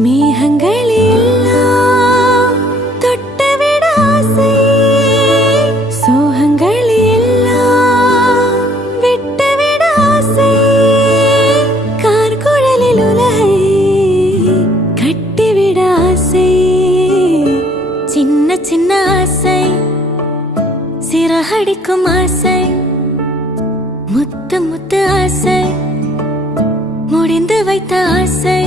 மேகங்களெல்லாம் தொட்டுவிட ஆசை, சோகங்களெல்லாம் விட்டுவிட ஆசை, கார்குழலில் உலகை கட்டிவிட ஆசை. சின்ன சின்ன ஆசை, சிறகடிக்கும் ஆசை, முத்து முத்து ஆசை, முடிந்து வைத்த ஆசை.